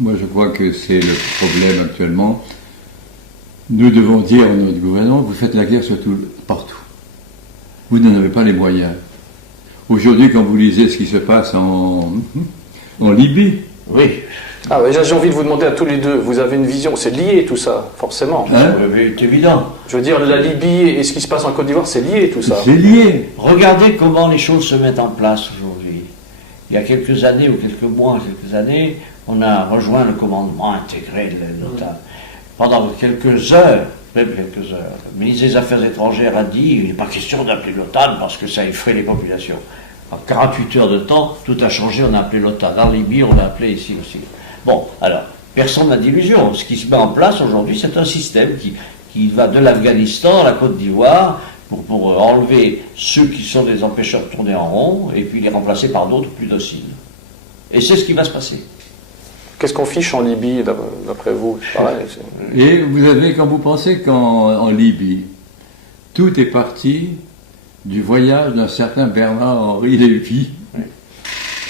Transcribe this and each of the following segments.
Moi, je crois que c'est le problème actuellement. Nous devons dire à notre gouvernement, vous faites la guerre partout. Vous n'en avez pas les moyens. Aujourd'hui, quand vous lisez ce qui se passe en Libye... Oui. Ah, ouais, j'ai envie de vous demander à tous les deux, vous avez une vision, c'est lié tout ça, forcément. Hein? C'est évident. Je veux dire, la Libye et ce qui se passe en Côte d'Ivoire, c'est lié tout ça. C'est lié. Regardez comment les choses se mettent en place aujourd'hui. Il y a quelques années, ou quelques mois, quelques années, on a rejoint le commandement intégré de l'OTAN. Pendant quelques heures, même quelques heures, le ministre des Affaires étrangères a dit il n'est pas question d'appeler l'OTAN parce que ça effraie les populations. En 48 heures de temps, tout a changé, on a appelé l'OTAN. En Libye, on l'a appelé ici aussi. Bon, alors, personne n'a d'illusion. Ce qui se met en place aujourd'hui, c'est un système qui va de l'Afghanistan à la Côte d'Ivoire pour enlever ceux qui sont des empêcheurs de tourner en rond et puis les remplacer par d'autres plus dociles. Et c'est ce qui va se passer. Qu'est-ce qu'on fiche en Libye, d'après vous? Pareil, et vous avez, quand vous pensez qu'en Libye, tout est parti du voyage d'un certain Bernard-Henri Lévy. Oui.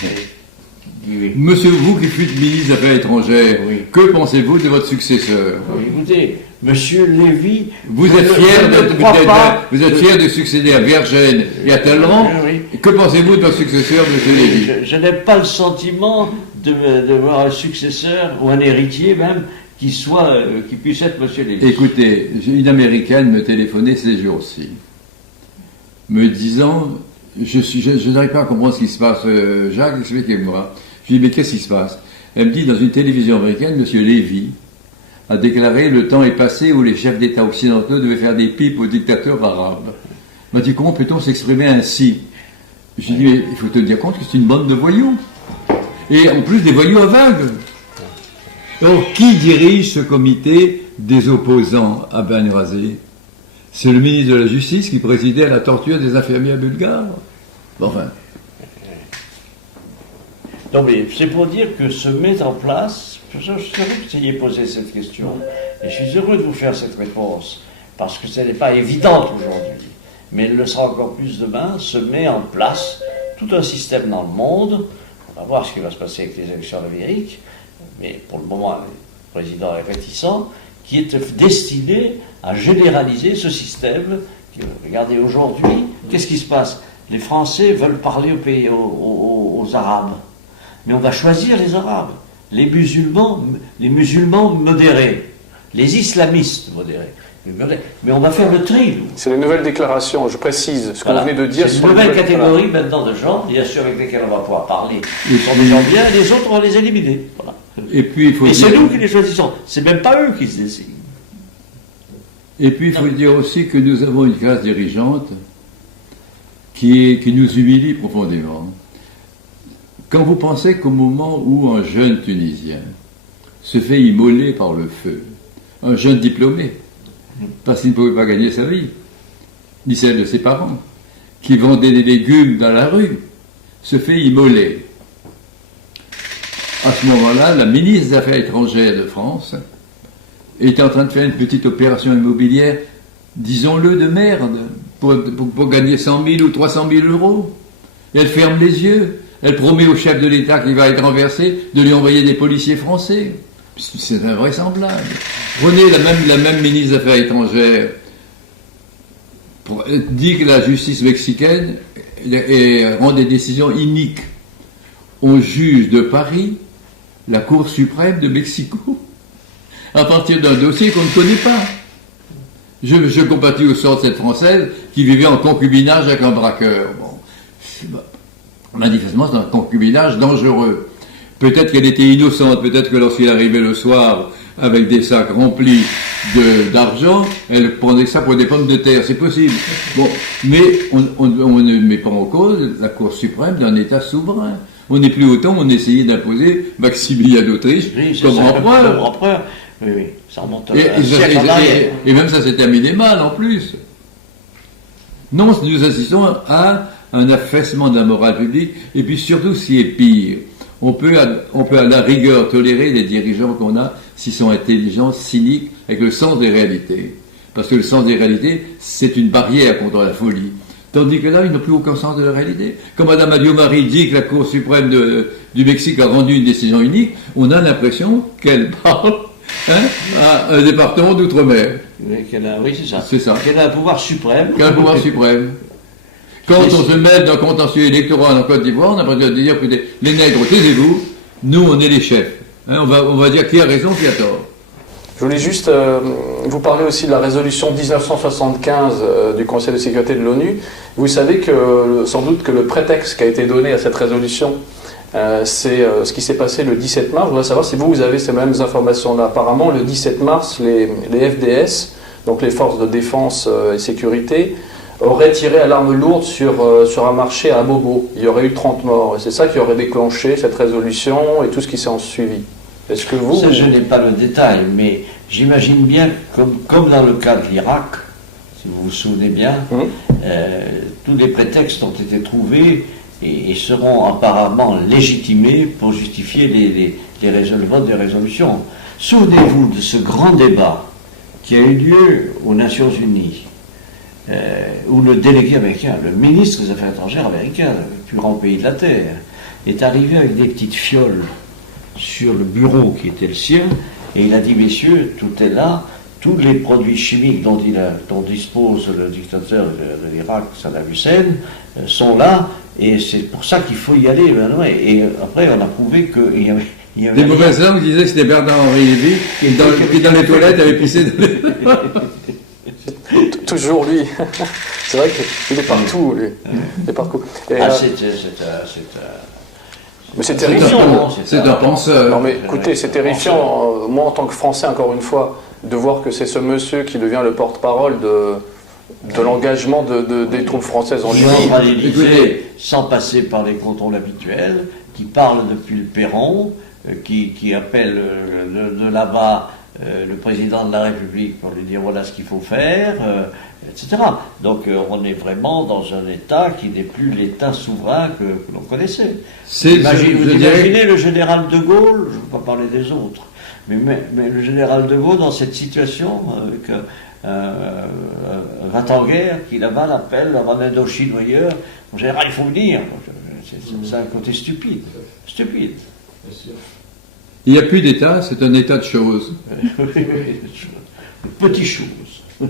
Oui. Monsieur, vous qui fûtes ministre des Affaires étrangères, Oui. Que pensez-vous de votre successeur? Écoutez, Monsieur Lévy... Vous êtes fier de succéder à Vergène et à Talleyrand. Oui. Que pensez-vous de votre successeur, Monsieur Lévy? Je n'ai pas le sentiment de voir un successeur, ou un héritier même, qui puisse être Monsieur Lévy. Écoutez, une Américaine me téléphonait ces jours-ci, me disant, je n'arrive pas à comprendre ce qui se passe, Jacques, expliquez-moi. Je lui dis, mais qu'est-ce qui se passe? Elle me dit, dans une télévision américaine, M. Lévy a déclaré, le temps est passé où les chefs d'État occidentaux devaient faire des pipes aux dictateurs arabes. Elle m'a dit, comment peut-on s'exprimer ainsi? Je lui dis, mais il faut te dire compte que c'est une bande de voyous. Et en plus des voyous aveugles. Donc, qui dirige ce comité des opposants à Benghazi? C'est le ministre de la Justice qui présidait à la torture des infirmières bulgares. Enfin. Non, mais c'est pour dire que se met en place, je suis heureux que vous ayez posé cette question, et je suis heureux de vous faire cette réponse, parce que ce n'est pas évident aujourd'hui, mais elle le sera encore plus demain, se met en place tout un système dans le monde. On va voir ce qui va se passer avec les élections américaines, mais pour le moment, le président est réticent, qui est destiné à généraliser ce système. Regardez aujourd'hui, qu'est-ce qui se passe? Les Français veulent parler aux Arabes, mais on va choisir les Arabes, les musulmans modérés, les islamistes modérés. Mais on va faire le tri. C'est les nouvelles déclarations, je précise ce que vous venez de dire. C'est une nouvelle catégorie maintenant de gens, bien sûr, avec lesquels on va pouvoir parler. Ils sont des gens bien, et les autres, on va les éliminer. Voilà. Et puis, c'est nous qui les choisissons, c'est même pas eux qui se décident. Et puis il faut dire aussi que nous avons une classe dirigeante qui nous humilie profondément. Quand vous pensez qu'au moment où un jeune Tunisien se fait immoler par le feu, un jeune diplômé, parce qu'il ne pouvait pas gagner sa vie, ni celle de ses parents, qui vendait des légumes dans la rue, se fait immoler. À ce moment-là, la ministre des Affaires étrangères de France est en train de faire une petite opération immobilière, disons-le, de merde, pour gagner 100 000 ou 300 000 euros. Et elle ferme les yeux. Elle promet au chef de l'État qui va être renversé de lui envoyer des policiers français. C'est invraisemblable. Prenez la même ministre des Affaires étrangères dit que la justice mexicaine rend des décisions iniques. On juge de Paris la Cour suprême de Mexico à partir d'un dossier qu'on ne connaît pas. Je compatis au sort de cette Française qui vivait en concubinage avec un braqueur. Bon, manifestement, c'est un concubinage dangereux. Peut-être qu'elle était innocente, peut-être que lorsqu'il arrivait le soir avec des sacs remplis d'argent, elle prenait ça pour des pommes de terre, c'est possible. Bon, mais on ne met pas en cause la Cour suprême d'un État souverain. On n'est plus autant, on essayait d'imposer Maximilien d'Autriche comme empereur. Oui, ça remonte à un siècle en arrière. Et même ça s'est terminé mal en plus. Non, nous assistons à un affaissement de la morale publique, et puis surtout, ce qui est pire, on peut à la rigueur tolérer les dirigeants qu'on a s'ils sont intelligents, cyniques, avec le sens des réalités. Parce que le sens des réalités, c'est une barrière contre la folie. Tandis que là, ils n'ont plus aucun sens de la réalité. Quand Mme Adio-Marie dit que la Cour suprême du Mexique a rendu une décision unique, on a l'impression qu'elle parle à un département d'outre-mer. Oui, c'est ça. C'est ça. Qu'elle a un pouvoir suprême. Qu'un pouvoir suprême. Quand on se met dans un contentieux électoral en Côte d'Ivoire, on a besoin de dire, écoutez, les nègres, taisez-vous, nous, on est les chefs. On va dire qui a raison, qui a tort. Je voulais juste vous parler aussi de la résolution 1975 du Conseil de sécurité de l'ONU. Vous savez que sans doute que le prétexte qui a été donné à cette résolution, c'est ce qui s'est passé le 17 mars. Je voudrais savoir si vous avez ces mêmes informations-là. Apparemment, le 17 mars, les FDS, donc les forces de défense et sécurité, auraient tiré à l'arme lourde sur un marché à Bobo. Il y aurait eu 30 morts. Et c'est ça qui aurait déclenché cette résolution et tout ce qui s'est en suivi. Est-ce que vous... Ça, je n'ai pas le détail, mais j'imagine bien, comme dans le cas de l'Irak, si vous vous souvenez bien, tous les prétextes ont été trouvés et seront apparemment légitimés pour justifier le vote des résolutions. Souvenez-vous de ce grand débat qui a eu lieu aux Nations Unies, où le délégué américain, le ministre des Affaires étrangères américain, le plus grand pays de la Terre, est arrivé avec des petites fioles sur le bureau qui était le sien, et il a dit, messieurs, tout est là, tous les produits chimiques dont dispose le dictateur de l'Irak, Saddam Hussein, sont là, et c'est pour ça qu'il faut y aller. Et après, on a prouvé qu'il y avait... Des mauvaises langues disaient que c'était Bernard-Henri Lévy qui dans les toilettes avait pissé dans les... Toujours lui. C'est vrai qu'il est partout, lui. Il est partout. Mais c'est terrifiant. C'est un penseur. Non mais écoutez, c'est terrifiant. Moi, en tant que Français, encore une fois, de voir que c'est ce monsieur qui devient le porte-parole de l'engagement des troupes françaises en Libye. Écoutez, sans passer par les contrôles habituels, qui parle depuis le perron, qui appelle de là-bas le président de la République pour lui dire voilà ce qu'il faut faire, etc. Donc on est vraiment dans un État qui n'est plus l'État souverain que l'on connaissait. Vous imaginez le général de Gaulle, je ne veux pas parler des autres, mais le général de Gaulle dans cette situation, avec un en guerre qui là-bas l'appelle, en Indochine ou ailleurs, en général il faut venir. C'est un côté stupide. Stupide. Il n'y a plus d'État, c'est un état de choses. Petite chose.